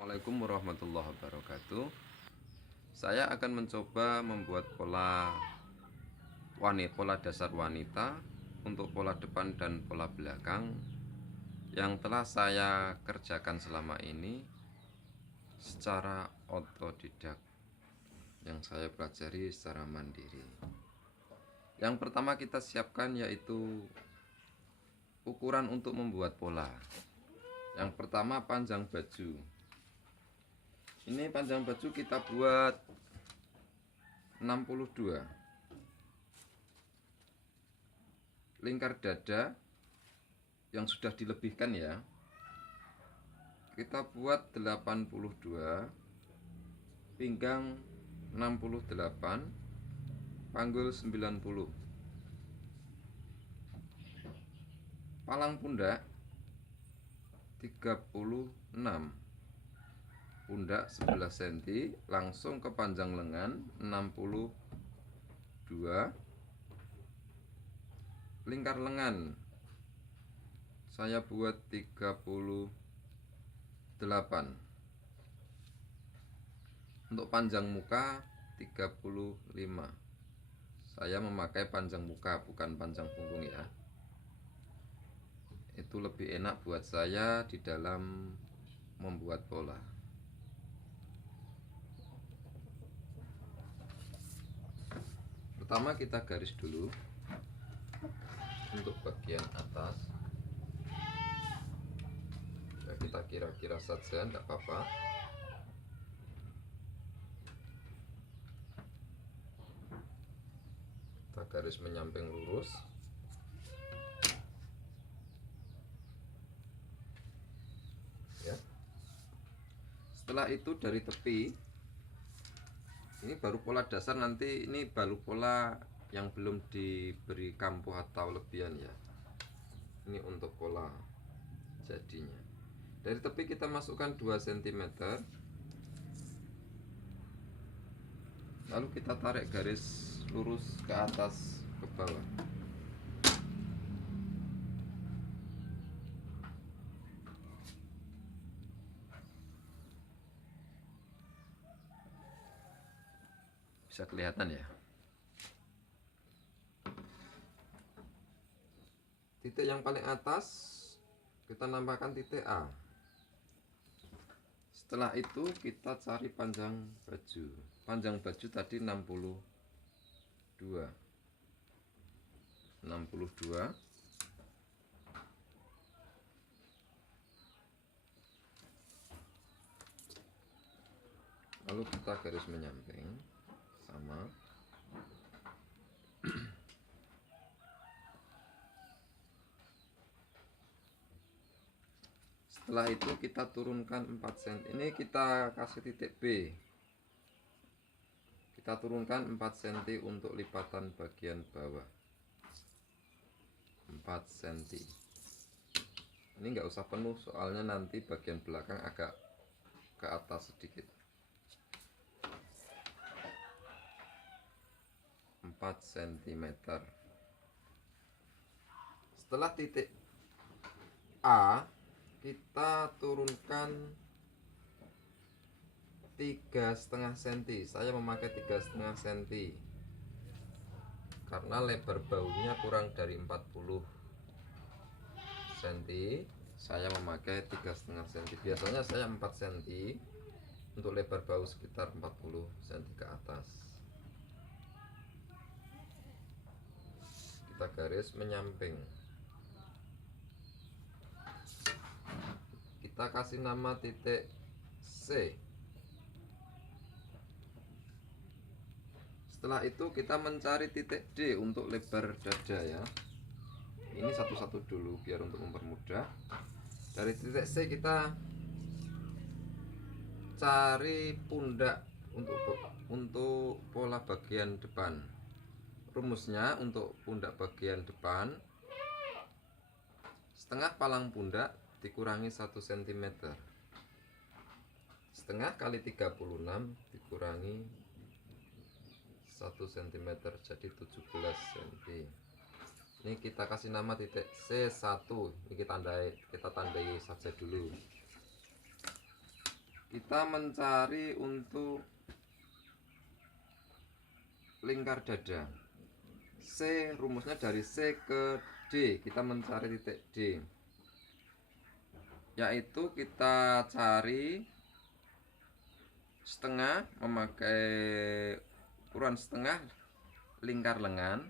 Assalamualaikum warahmatullahi wabarakatuh. Saya akan mencoba membuat pola dasar wanita untuk pola depan dan pola belakang yang telah saya kerjakan selama ini secara otodidak, yang saya pelajari secara mandiri. Yang pertama kita siapkan yaitu ukuran untuk membuat pola. Yang pertama panjang baju. Ini panjang baju kita buat 62. Lingkar dada yang sudah dilebihkan ya, kita buat 82. Pinggang 68, panggul 90. Palang pundak 36. Pundak 11 cm, langsung ke panjang lengan 62. Lingkar lengan saya buat 38. Untuk panjang muka 35. Saya memakai panjang muka bukan panjang punggung ya. Itu lebih enak buat saya di dalam membuat pola. Pertama kita garis dulu untuk bagian atas ya, kita kira-kira saja, tidak apa-apa. Kita garis menyamping lurus. Ya. Setelah itu dari tepi, ini baru pola dasar, nanti ini baru pola yang belum diberi kampuh atau lebihan ya. Ini untuk pola jadinya. Dari tepi kita masukkan 2 cm. Lalu kita tarik garis lurus ke atas ke bawah. Bisa kelihatan ya. Titik yang paling atas kita nambahkan titik A. Setelah itu kita cari panjang baju. Panjang baju tadi 62. Lalu kita garis menyamping sama. Setelah itu kita turunkan 4 cm. Ini kita kasih titik B. Kita turunkan 4 cm untuk lipatan bagian bawah. 4 cm. Ini nggak usah penuh, soalnya nanti bagian belakang agak ke atas sedikit. 4 cm. Setelah titik A kita turunkan 3,5 cm. Saya memakai 3,5 cm karena lebar baunya kurang dari 40 cm. Saya memakai 3,5 cm. Biasanya saya 4 cm. Untuk lebar bau sekitar 40 cm ke atas. Kita garis menyamping. Kita kasih nama titik C. Setelah itu kita mencari titik D untuk lebar dada ya. Ini satu-satu dulu biar untuk mempermudah. Dari titik C kita cari pundak untuk pola bagian depan. Rumusnya untuk pundak bagian depan, setengah palang pundak dikurangi 1 cm. Setengah kali 36 dikurangi 1 cm, jadi 17 cm. Ini kita kasih nama titik C1. Ini kita tandai saja dulu. kita mencari untuk lingkar dada. C, rumusnya dari C ke D, kita mencari titik D, yaitu kita cari setengah, memakai ukuran setengah lingkar lengan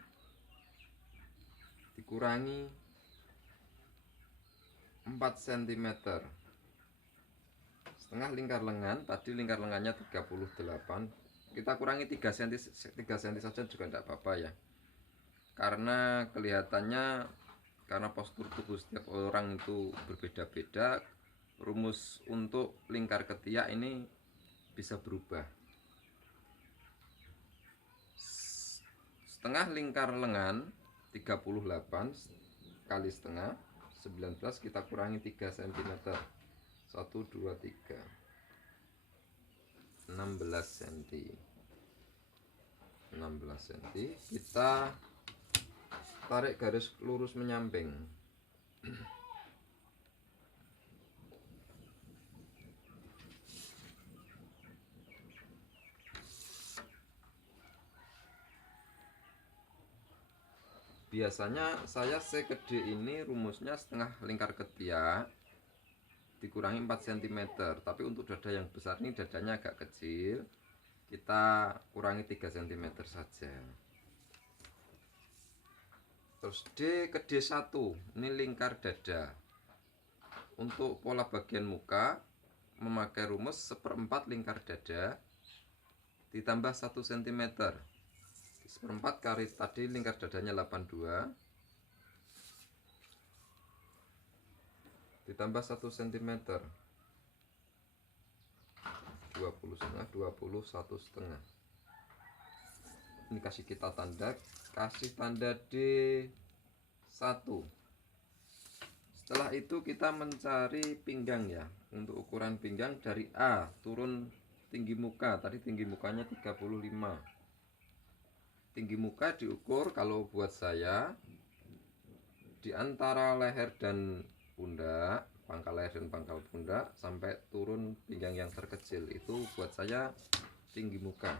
dikurangi 4 cm. Setengah lingkar lengan, tadi lingkar lengannya 38, kita kurangi 3 cm saja juga tidak apa-apa ya, karena kelihatannya, karena postur tubuh setiap orang itu berbeda-beda, rumus untuk lingkar ketiak ini bisa berubah. Setengah lingkar lengan 38 kali setengah 19, kita kurangi 3 cm. 1, 2, 3, 16 cm. 16 cm, kita tarik garis lurus menyamping. Biasanya saya C ke D ini rumusnya setengah lingkar ketiak dikurangi 4 cm, tapi untuk dada yang besar ini, dadanya agak kecil, kita kurangi 3 cm saja. Terus D ke D1, ini lingkar dada. Untuk pola bagian muka memakai rumus 1/4 lingkar dada ditambah 1 cm. 1/4 kali tadi lingkar dadanya 82 ditambah 1 cm, 20,5, 21,5. Ini kasih kita tanda, kasih tanda D1. Setelah itu kita mencari pinggang ya. Untuk ukuran pinggang dari A turun tinggi muka, tadi tinggi mukanya 35. Tinggi muka diukur kalau buat saya di antara leher dan pundak, pangkal leher dan pangkal pundak, sampai turun pinggang yang terkecil, itu buat saya tinggi muka.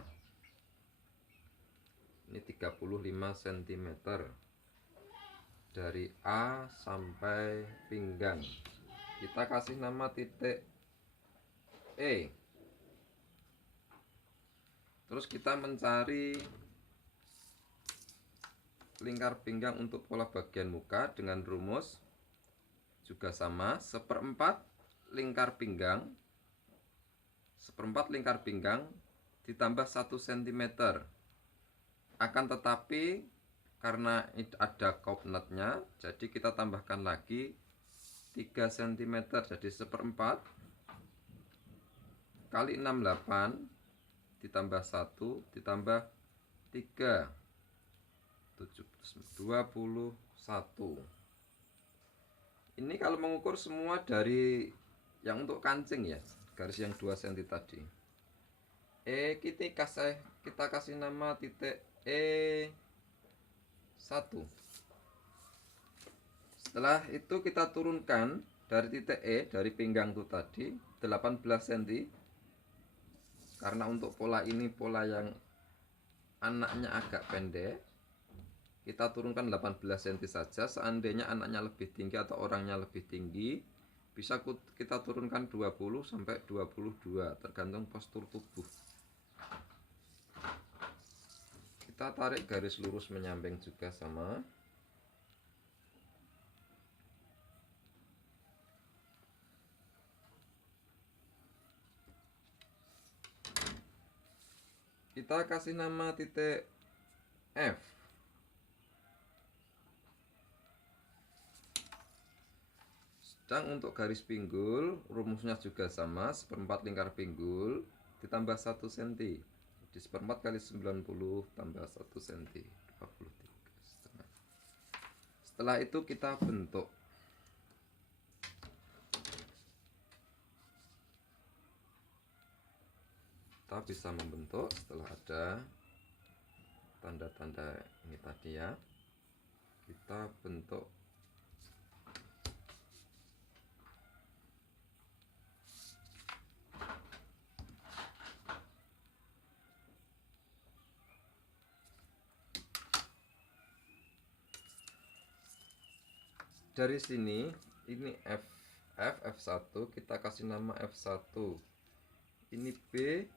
Ini 35 cm dari A sampai pinggang. Kita kasih nama titik E. Terus kita mencari lingkar pinggang untuk pola bagian muka dengan rumus juga sama, 1/4 lingkar pinggang, 1/4 lingkar pinggang ditambah 1 cm. Akan tetapi karena ada kopnatnya, jadi kita tambahkan lagi 3 cm, jadi 1/4 kali 68 ditambah 1 ditambah 3, 21. Ini kalau mengukur semua dari yang untuk kancing ya, garis yang 2 cm tadi. Kita kasih nama titik E1. Setelah itu kita turunkan dari titik E, dari pinggang itu tadi 18 cm. Karena untuk pola ini pola yang anaknya agak pendek, kita turunkan 18 cm saja. Seandainya anaknya lebih tinggi atau orangnya lebih tinggi, bisa kita turunkan 20 sampai 22, tergantung postur tubuh. Kita tarik garis lurus menyamping juga sama. Kita kasih nama titik F. Sedang untuk garis pinggul, rumusnya juga sama, 1/4 lingkar pinggul ditambah 1 cm. Di 1/4 kali 90 tambah 1 cm, 23,5. Setelah itu kita bentuk. Kita bisa membentuk setelah ada tanda-tanda ini tadi ya. Kita bentuk dari sini ini F1 kita kasih nama F1, ini B,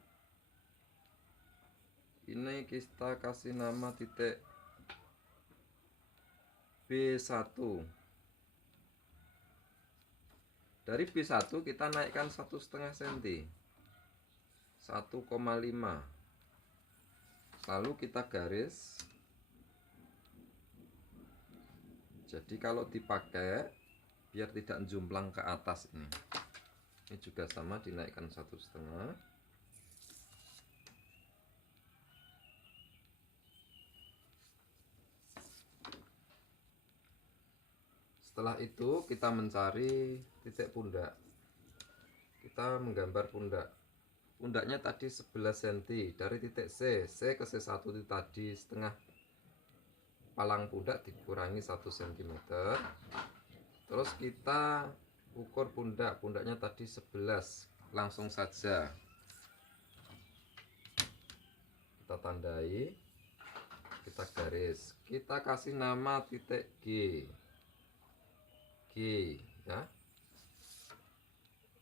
ini kita kasih nama titik B1. Dari B1 kita naikkan 1,5 cm, 1,5, lalu kita garis. Jadi kalau dipakai biar tidak jomplang ke atas, ini juga sama, dinaikkan 1,5. Setelah itu kita mencari titik pundak, kita menggambar pundak. Pundaknya tadi 11 cm dari titik C ke C1 itu tadi setengah palang pundak dikurangi 1 cm. Terus kita ukur pundaknya tadi 11, langsung saja kita tandai, kita garis, kita kasih nama titik G ya.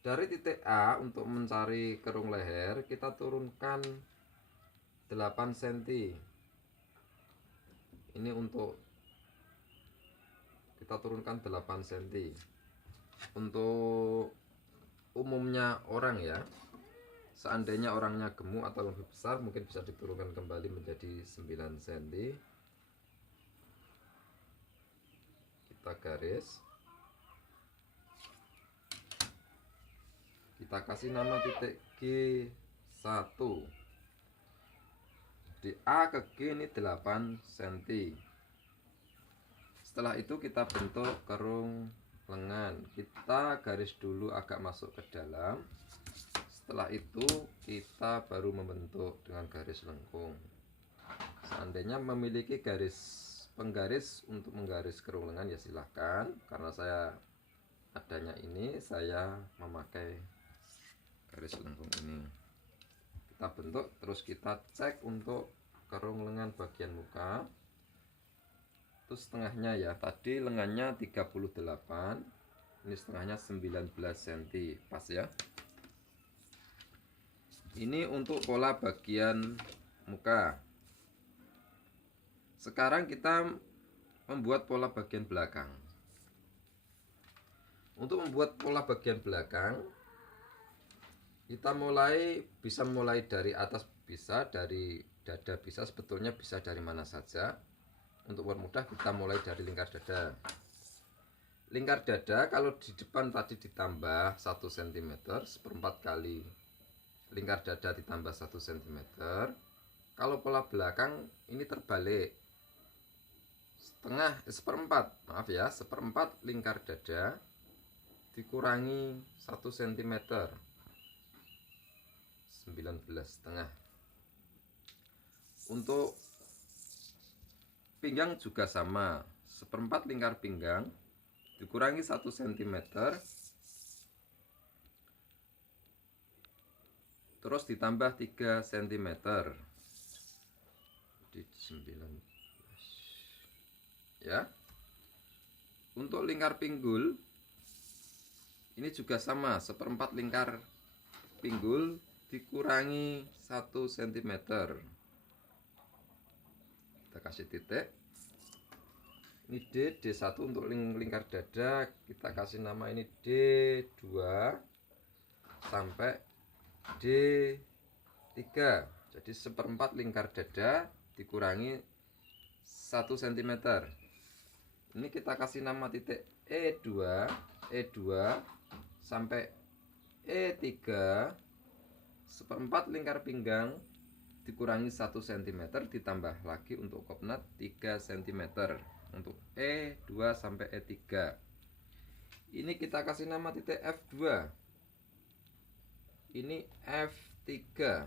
Dari titik A untuk mencari kerung leher kita turunkan 8 cm. Ini untuk kita turunkan 8 cm. Untuk umumnya orang ya, seandainya orangnya gemuk atau lebih besar mungkin bisa diturunkan kembali menjadi 9 cm. Kita garis, kita kasih nama titik G1. Di A ke G ini 8 cm. Setelah itu kita bentuk kerung lengan, kita garis dulu agak masuk ke dalam. Setelah itu kita baru membentuk dengan garis lengkung. Seandainya memiliki penggaris untuk menggaris kerung lengan ya silahkan, karena saya adanya ini saya memakai garis lengkung ini. Kita bentuk, terus kita cek untuk kerung lengan bagian muka. Itu setengahnya ya, tadi lengannya 38, ini setengahnya 19 cm, pas ya. Ini untuk pola bagian muka. Sekarang kita membuat pola bagian belakang. Untuk membuat pola bagian belakang kita bisa mulai dari atas, bisa dari dada, bisa sebetulnya bisa dari mana saja. Untuk mempermudah kita mulai dari lingkar dada. Lingkar dada kalau di depan tadi ditambah 1 cm, seperempat kali lingkar dada ditambah 1 cm. Kalau pola belakang ini terbalik, seperempat lingkar dada dikurangi 1 cm, 19,5. Untuk pinggang juga sama, seperempat lingkar pinggang dikurangi 1 cm, terus ditambah 3 cm, di 19 ya. Untuk lingkar pinggul ini juga sama, seperempat lingkar pinggul dikurangi 1 cm. Kita kasih titik. Ini D1 untuk lingkar dada, kita kasih nama ini D2 sampai D3. Jadi seperempat lingkar dada dikurangi 1 cm. Ini kita kasih nama titik E2 sampai E3, seperempat lingkar pinggang dikurangi 1 cm, ditambah lagi untuk kopnat 3 cm untuk E2 sampai E3. Ini kita kasih nama titik F2, ini F3.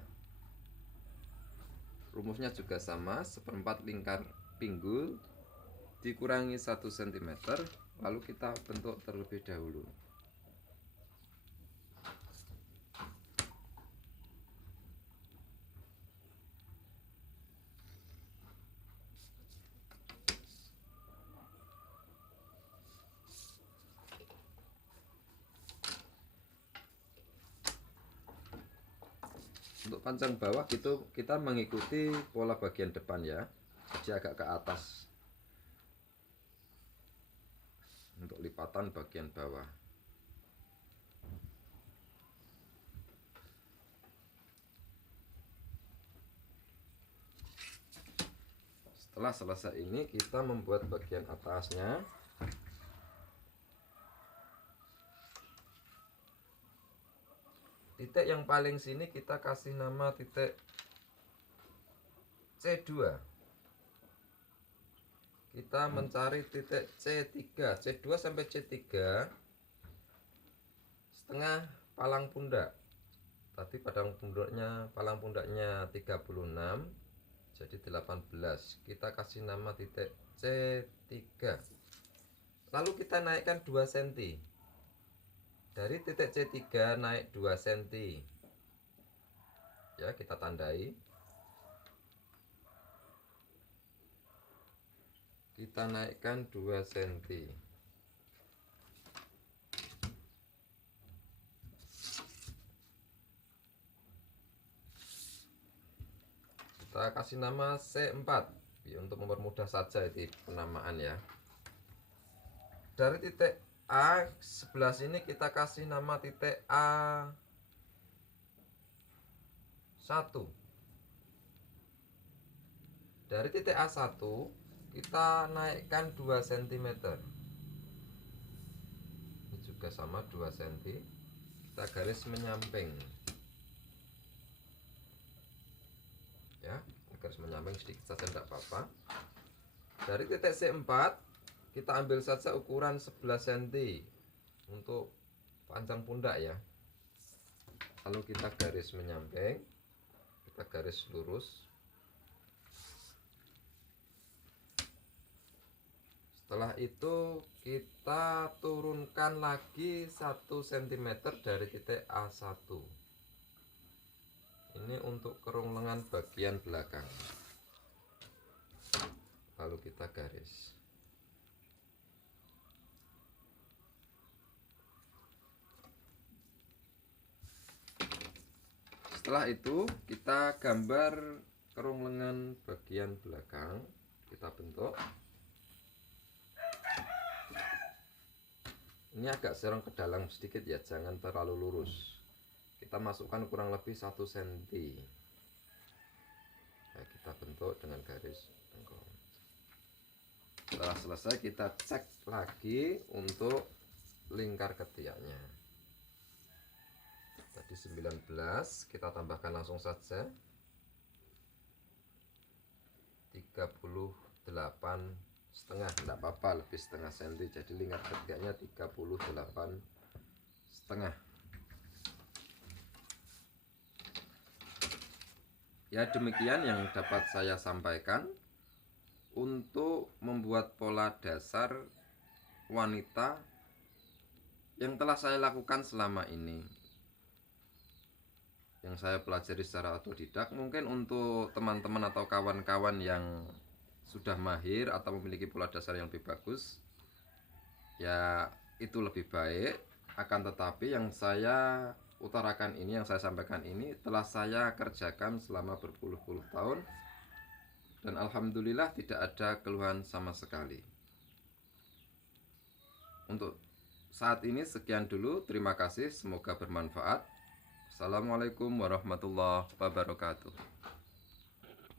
Rumusnya juga sama, seperempat lingkar pinggul dikurangi 1 cm, lalu kita bentuk terlebih dahulu. Untuk panjang bawah gitu kita mengikuti pola bagian depan ya, jadi agak ke atas untuk lipatan bagian bawah. Setelah selesai ini kita membuat bagian atasnya. Titik yang paling sini kita kasih nama titik C2. Kita mencari titik C3, C2 sampai C3 setengah palang pundak. Tadi palang pundaknya 36, jadi 18. Kita kasih nama titik C3. Lalu kita naikkan 2 cm. Dari titik C3 naik 2 cm. Ya, kita tandai. Kita naikkan 2 cm. Kita kasih nama C4 ya, untuk mempermudah saja itu penamaan ya. Dari titik A sebelah sini kita kasih nama titik A1. Dari titik A1 kita naikkan 2 cm. Ini juga sama 2 cm. Kita garis menyamping. Ya, garis menyamping sedikit saja tidak apa-apa. Dari titik C4 kita ambil saja ukuran 11 cm untuk panjang pundak ya. Lalu kita garis menyamping, kita garis lurus. Setelah itu kita turunkan lagi 1 cm dari titik A1. Ini untuk kerung lengan bagian belakang. Lalu kita garis. Setelah itu kita gambar kerung lengan bagian belakang. Kita bentuk. Ini agak serong ke dalam sedikit ya, jangan terlalu lurus. Kita masukkan kurang lebih 1 cm. Ya, kita bentuk dengan garis lengkung. Setelah selesai kita cek lagi untuk lingkar ketiaknya. Tadi 19, kita tambahkan langsung saja 38 setengah, tidak apa-apa, lebih setengah senti, jadi lingkar ketiaknya 38 setengah. Ya, demikian yang dapat saya sampaikan untuk membuat pola dasar wanita yang telah saya lakukan selama ini, yang saya pelajari secara otodidak. Mungkin untuk teman-teman atau kawan-kawan yang sudah mahir atau memiliki pola dasar yang lebih bagus, ya itu lebih baik. Akan tetapi yang saya utarakan ini, yang saya sampaikan ini telah saya kerjakan selama berpuluh-puluh tahun, dan alhamdulillah tidak ada keluhan sama sekali. Untuk saat ini sekian dulu, terima kasih, semoga bermanfaat. Assalamualaikum warahmatullahi wabarakatuh.